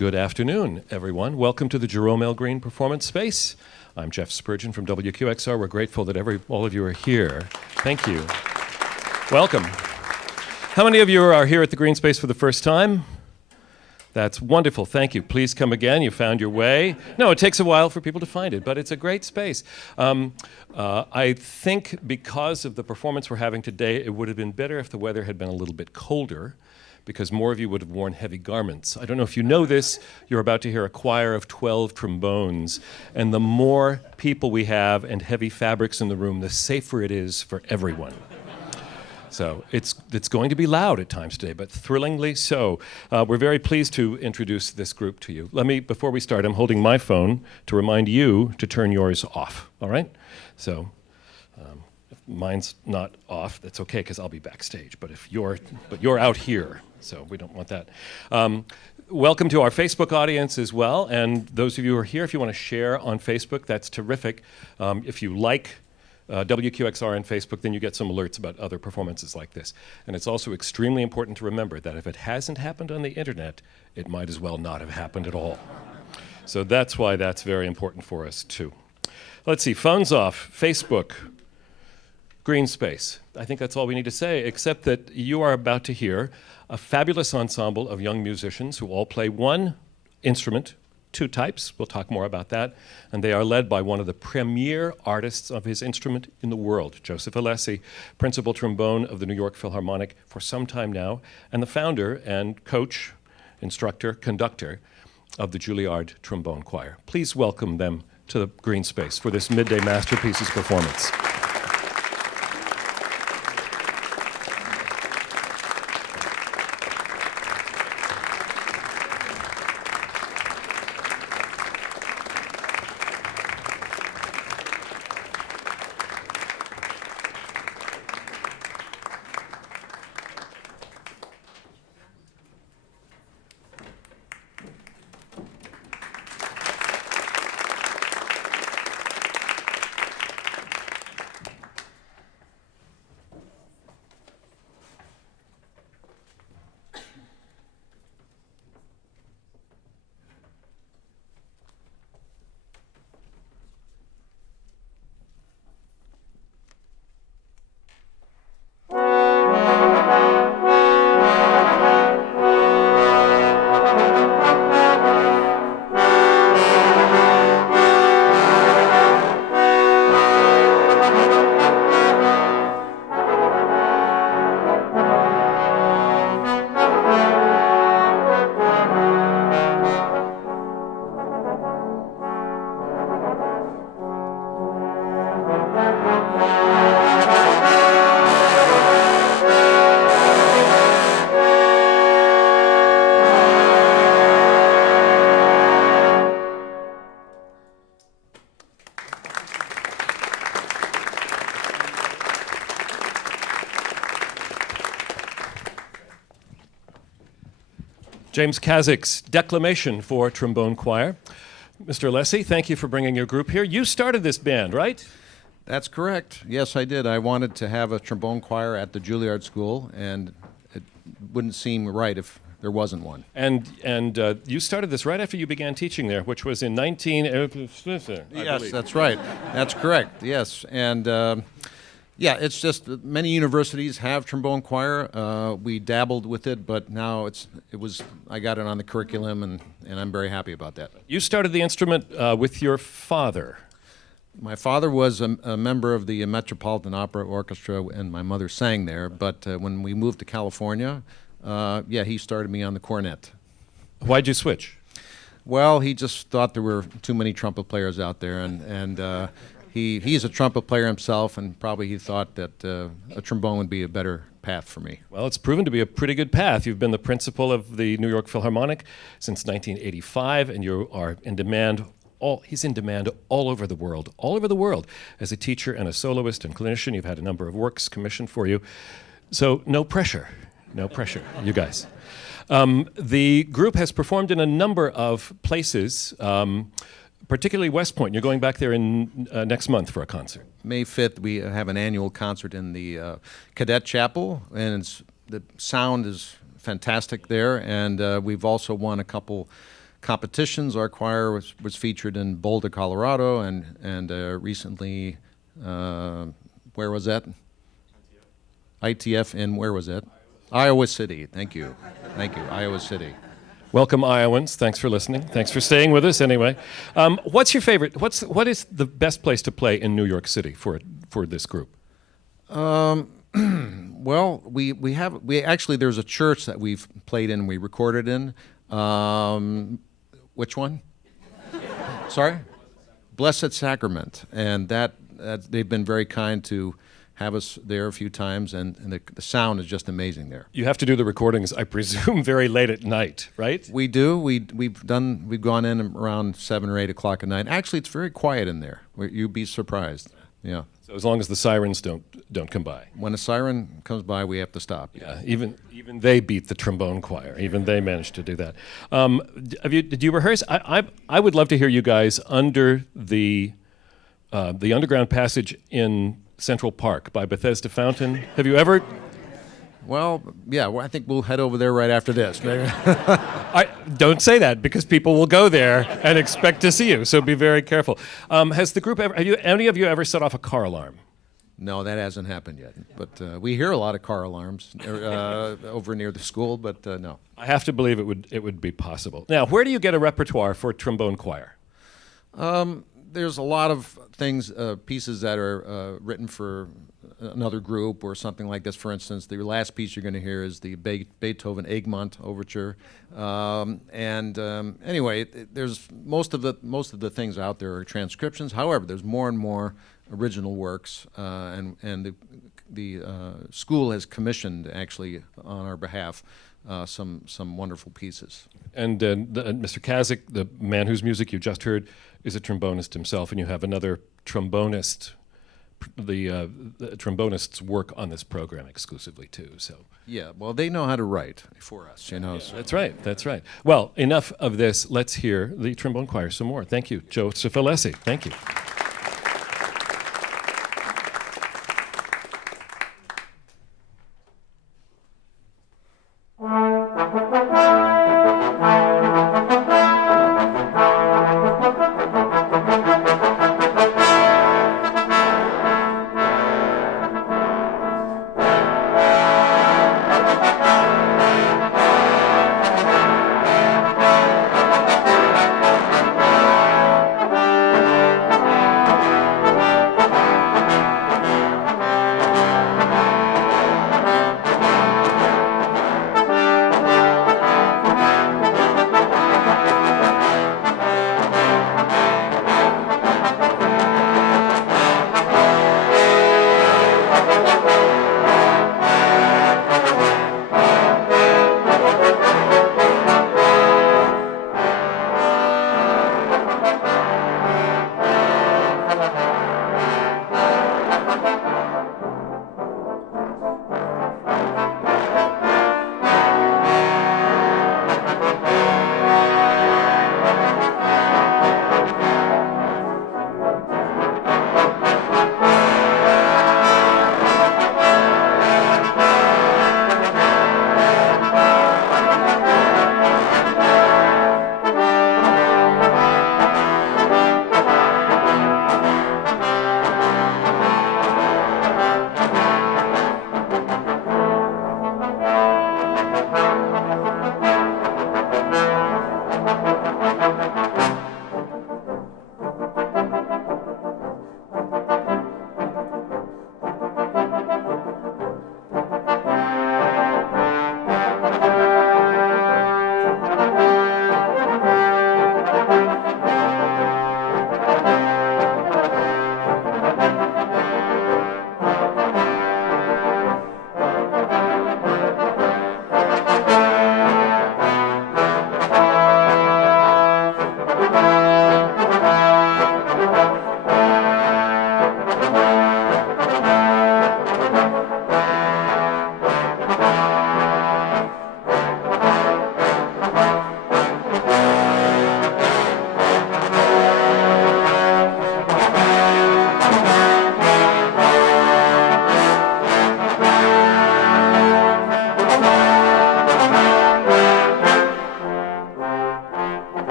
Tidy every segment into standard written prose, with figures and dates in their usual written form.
Good afternoon, everyone. Welcome to the Jerome L. Green Performance Space. I'm Jeff Spurgeon from WQXR. We're grateful that all of you are here. Thank you. Welcome. How many of you are here at the Green Space for the first time? That's wonderful. Thank you. Please come again. You found your way. No, it takes a while for people to find it, but it's a great space. I think because of the performance we're having today, it would have been better if the weather had been a little bit colder, because more of you would have worn heavy garments. I don't know if you know this, you're about to hear a choir of 12 trombones, and the more people we have and heavy fabrics in the room, the safer it is for everyone. So it's going to be loud at times today, but thrillingly so. We're very pleased to introduce this group to you. Before we start, I'm holding my phone to remind you to turn yours off, all right? So if mine's not off, that's okay, because I'll be backstage, but you're out here, so we don't want that. Welcome to our Facebook audience as well, and those of you who are here, if you want to share on Facebook, that's terrific. If you like WQXR on Facebook, then you get some alerts about other performances like this. And it's also extremely important to remember that if it hasn't happened on the internet, it might as well not have happened at all. So that's why that's very important for us too. Let's see, phones off, Facebook, Green Space. I think that's all we need to say, except that you are about to hear a fabulous ensemble of young musicians who all play one instrument, two types, we'll talk more about that, and they are led by one of the premier artists of his instrument in the world, Joseph Alessi, principal trombone of the New York Philharmonic for some time now, and the founder and coach, instructor, conductor of the Juilliard Trombone Choir. Please welcome them to the Green Space for this Midday Masterpieces performance. James Kaczyk's declamation for trombone choir. Mr. Alessi, thank you for bringing your group here. You started this band, right? That's correct. Yes, I did. I wanted to have a trombone choir at the Juilliard School, and it wouldn't seem right if there wasn't one. And you started this right after you began teaching there, which was in Yes, that's right. That's correct. Yes, and yeah, it's just many universities have trombone choir. We dabbled with it, but now I got it on the curriculum, and I'm very happy about that. You started the instrument with your father. My father was a member of the Metropolitan Opera Orchestra, and my mother sang there. But when we moved to California, he started me on the cornet. Why'd you switch? Well, he just thought there were too many trumpet players out there, and he's a trumpet player himself, and probably he thought that a trombone would be a better path for me. Well, it's proven to be a pretty good path. You've been the principal of the New York Philharmonic since 1985, and you are in demand. He's in demand all over the world, as a teacher and a soloist and clinician. You've had a number of works commissioned for you. So no pressure, you guys. The group has performed in a number of places, particularly West Point. You're going back there in next month for a concert. May 5th, we have an annual concert in the Cadet Chapel, and the sound is fantastic there, and we've also won a couple competitions. Our choir was featured in Boulder, Colorado, and recently, where was that? ITF in, where was that? Iowa City. Thank you, Iowa City. Welcome, Iowans. Thanks for listening. Thanks for staying with us anyway. What's your favorite? What is the best place to play in New York City for this group? Well, we actually, there's a church that we've played in, we recorded in. Which one? Sorry? Blessed Sacrament. And that they've been very kind to have us there a few times, and the sound is just amazing there. You have to do the recordings, I presume, very late at night, right? We do. We've gone in around 7 or 8 o'clock at night. Actually, it's very quiet in there. You'd be surprised. Yeah. So as long as the sirens don't come by. When a siren comes by, we have to stop. Yeah. Even they beat the trombone choir. Even they managed to do that. Did you rehearse? I would love to hear you guys under the underground passage in Central Park by Bethesda Fountain. Have you ever? Well, yeah, I think we'll head over there right after this. Don't say that, because people will go there and expect to see you, so be very careful. Has the group ever, any of you ever set off a car alarm? No, that hasn't happened yet. But we hear a lot of car alarms over near the school, but no. I have to believe it would be possible. Now, where do you get a repertoire for trombone choir? There's a lot of things, pieces that are written for another group or something like this. For instance, the last piece you're going to hear is the Beethoven Egmont Overture. Anyway, there's most of the things out there are transcriptions. However, there's more and more original works, and the school has commissioned, actually, on our behalf, some wonderful pieces. And Mr. Kazik, the man whose music you just heard, is a trombonist himself, and you have another trombonist. The trombonists work on this program exclusively too. So yeah, well, they know how to write for us, you know. Yeah, so. That's right. Well, enough of this. Let's hear the trombone choir some more. Thank you, Joseph Alessi. Thank you.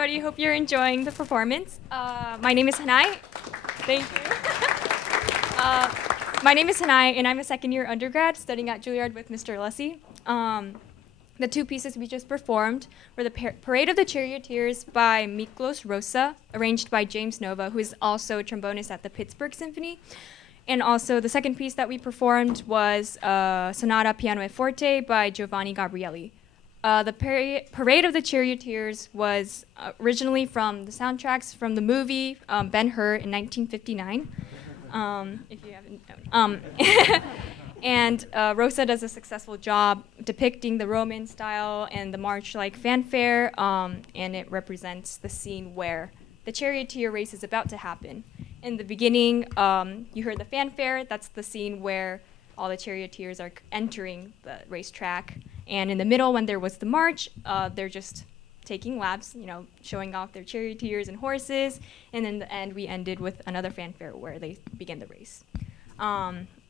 everybody. Hope you're enjoying the performance. My name is Hanai. Thank you. My name is Hanai, and I'm a second-year undergrad studying at Juilliard with Mr. Lessie. The two pieces we just performed were the Parade of the Charioteers by Miklos Rosa, arranged by James Nova, who is also a trombonist at the Pittsburgh Symphony. And also the second piece that we performed was Sonata Pianoforte by Giovanni Gabrieli. The Parade of the Charioteers was originally from the soundtracks from the movie Ben-Hur in 1959, if you haven't known. And Rosa does a successful job depicting the Roman style and the march-like fanfare, and it represents the scene where the charioteer race is about to happen. In the beginning, you heard the fanfare. That's the scene where all the charioteers are entering the racetrack. And in the middle, when there was the march, they're just taking laps, showing off their charioteers and horses. And in the end, we ended with another fanfare where they begin the race.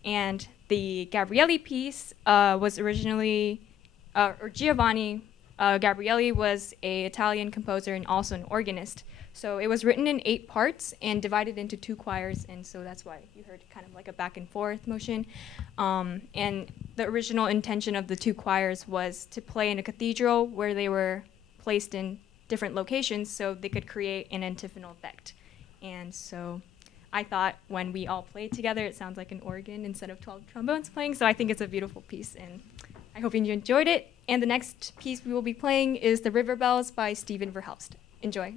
And the Gabrieli piece was originally, or Giovanni Gabrieli was an Italian composer and also an organist. So it was written in 8 parts and divided into 2 choirs, and so that's why you heard kind of like a back and forth motion. And the original intention of the 2 choirs was to play in a cathedral where they were placed in different locations so they could create an antiphonal effect. And so I thought when we all play together, it sounds like an organ instead of 12 trombones playing, so I think it's a beautiful piece, and I hope you enjoyed it. And the next piece we will be playing is The River Bells by Stephen Verhelst. Enjoy.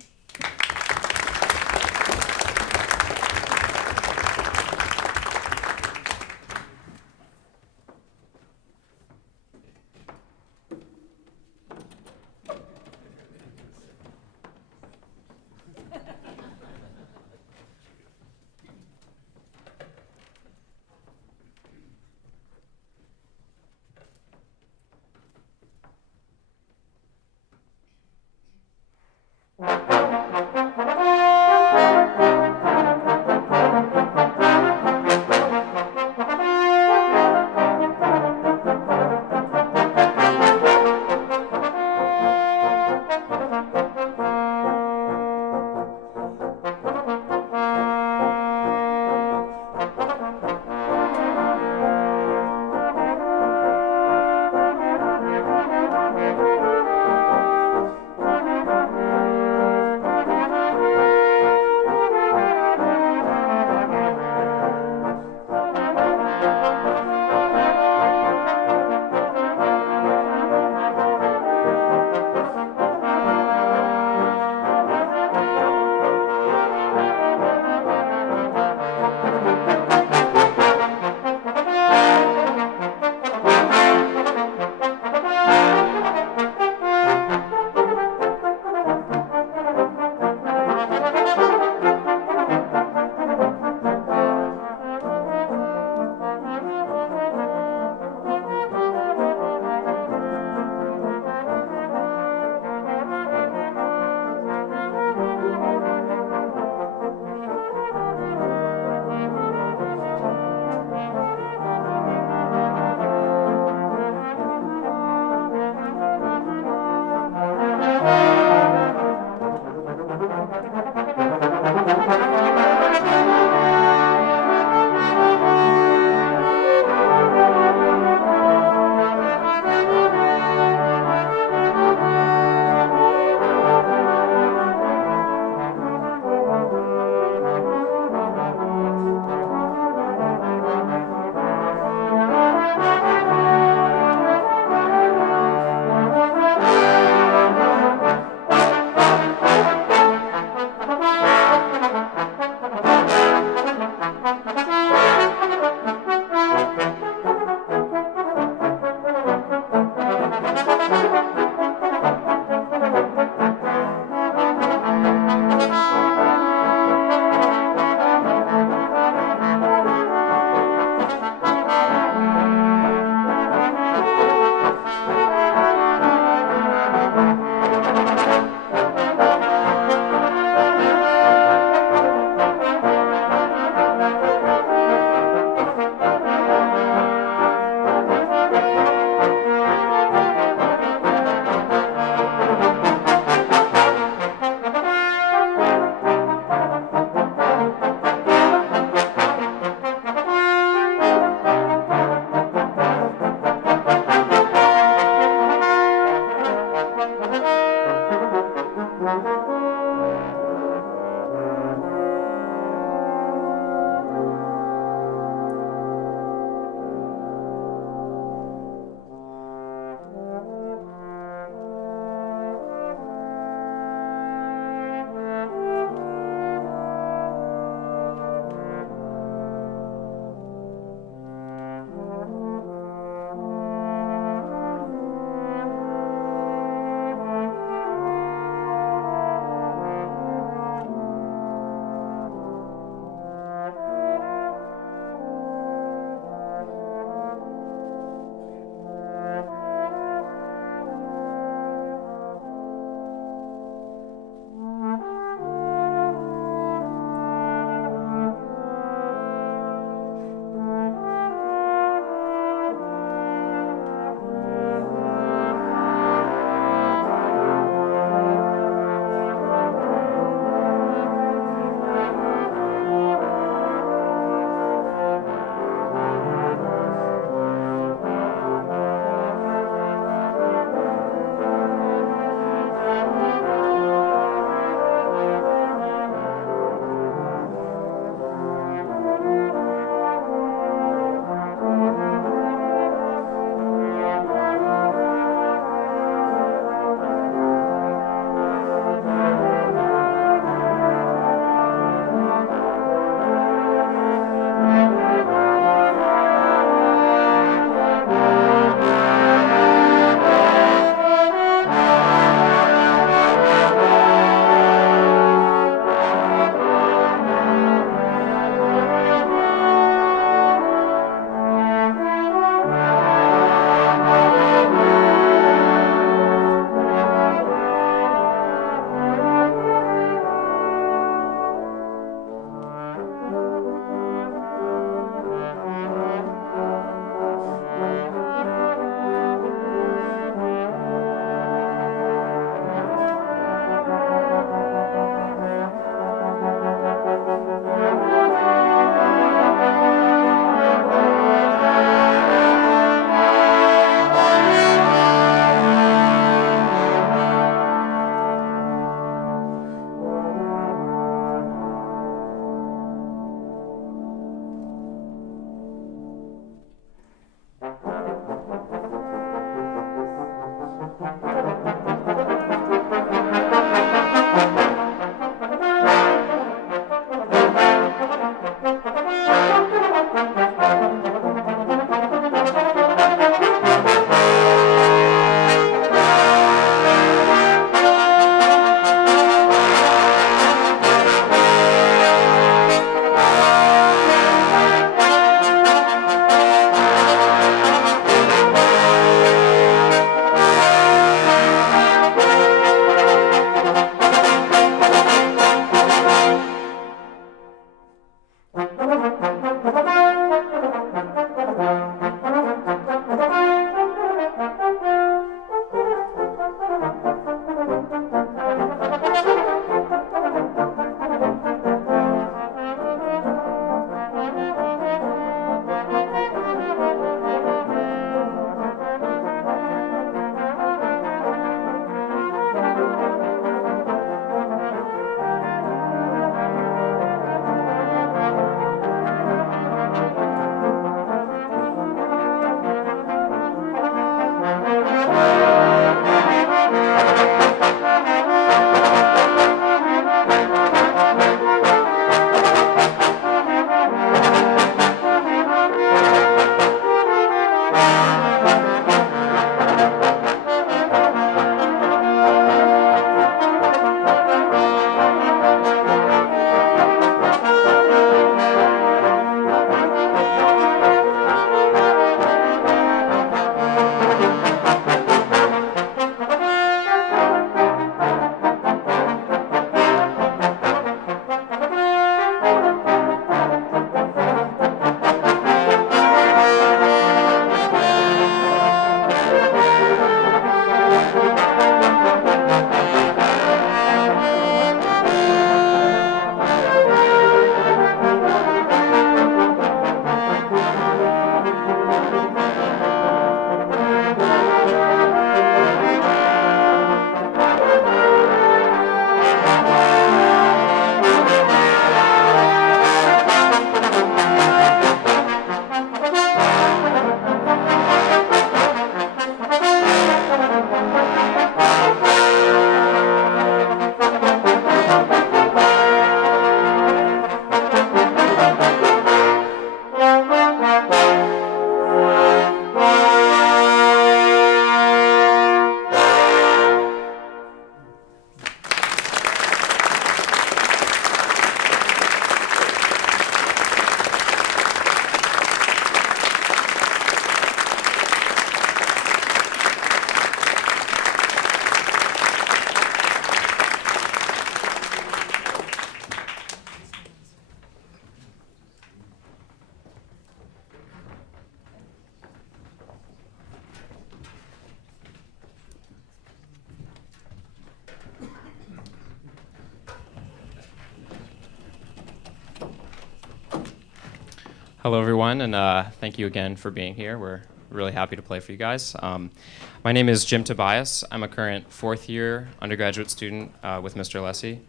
Hello, everyone, and thank you again for being here. We're really happy to play for you guys. My name is Jim Tobias. I'm a current fourth-year undergraduate student with Mr. Lessie.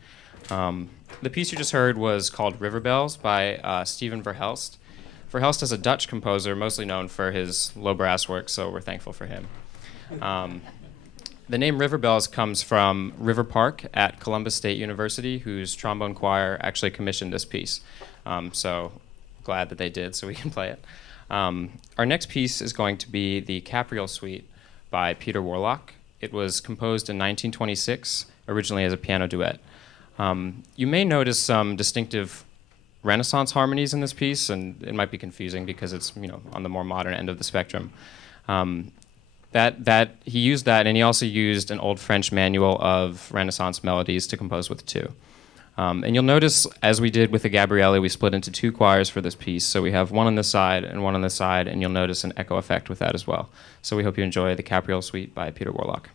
The piece you just heard was called River Bells by Steven Verhelst. Verhelst is a Dutch composer, mostly known for his low brass work, so we're thankful for him. The name River Bells comes from River Park at Columbus State University, whose trombone choir actually commissioned this piece. So glad that they did, so we can play it. Our next piece is going to be the Caprio Suite by Peter Warlock. It was composed in 1926, originally as a piano duet. You may notice some distinctive Renaissance harmonies in this piece, and it might be confusing because it's on the more modern end of the spectrum. That he used that, and he also used an old French manual of Renaissance melodies to compose with too. And you'll notice, as we did with the Gabrieli, we split into two choirs for this piece. So we have one on this side and one on this side, and you'll notice an echo effect with that as well. So we hope you enjoy the Caprio Suite by Peter Warlock.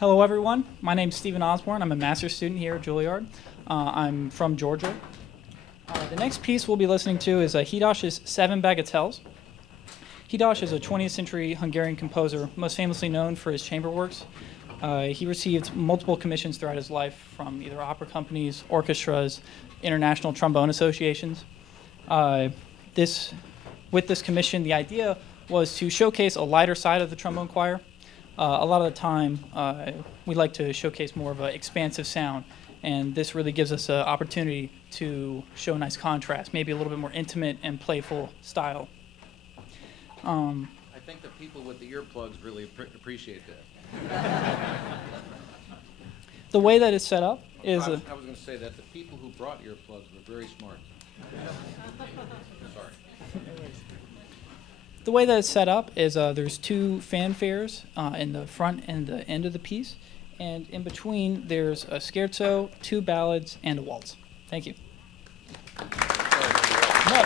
Hello, everyone. My name's Stephen Osborne. I'm a master's student here at Juilliard. I'm from Georgia. The next piece we'll be listening to is Hidasch's Seven Bagatelles. Hidasch is a 20th century Hungarian composer, most famously known for his chamber works. He received multiple commissions throughout his life from either opera companies, orchestras, international trombone associations. With this commission, the idea was to showcase a lighter side of the trombone choir. A lot of the time, we like to showcase more of an expansive sound, and this really gives us an opportunity to show a nice contrast, maybe a little bit more intimate and playful style. I think the people with the earplugs really appreciate that. The way that it's set up is... I was going to say that the people who brought earplugs were very smart. Sorry. The way that it's set up is there's two fanfares in the front and the end of the piece, and in between there's a scherzo, two ballads, and a waltz. Thank you. No,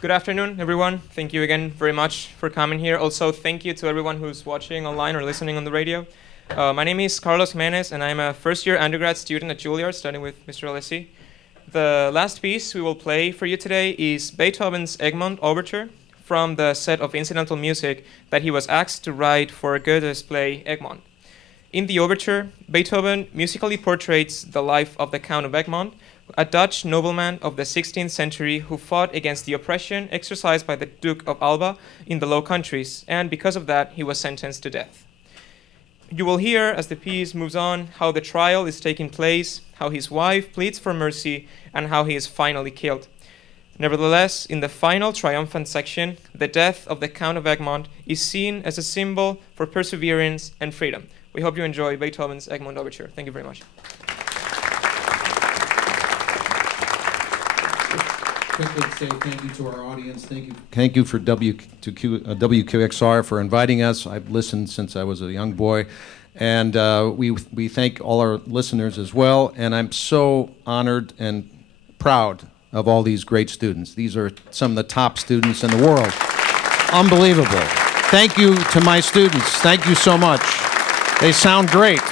Good afternoon, everyone. Thank you again very much for coming here. Also, thank you to everyone who's watching online or listening on the radio. My name is Carlos Jimenez, and I'm a first-year undergrad student at Juilliard, studying with Mr. Alessi. The last piece we will play for you today is Beethoven's Egmont Overture from the set of incidental music that he was asked to write for Goethe's play Egmont. In the overture, Beethoven musically portrays the life of the Count of Egmont, a Dutch nobleman of the 16th century who fought against the oppression exercised by the Duke of Alba in the Low Countries, and because of that, he was sentenced to death. You will hear, as the piece moves on, how the trial is taking place, how his wife pleads for mercy, and how he is finally killed. Nevertheless, in the final triumphant section, the death of the Count of Egmont is seen as a symbol for perseverance and freedom. We hope you enjoy Beethoven's Egmont Overture. Thank you very much. Quickly say thank you to our audience. Thank you for WQXR for inviting us. I've listened since I was a young boy. And we thank all our listeners as well. And I'm so honored and proud of all these great students. These are some of the top students in the world. Unbelievable. Thank you to my students. Thank you so much. They sound great.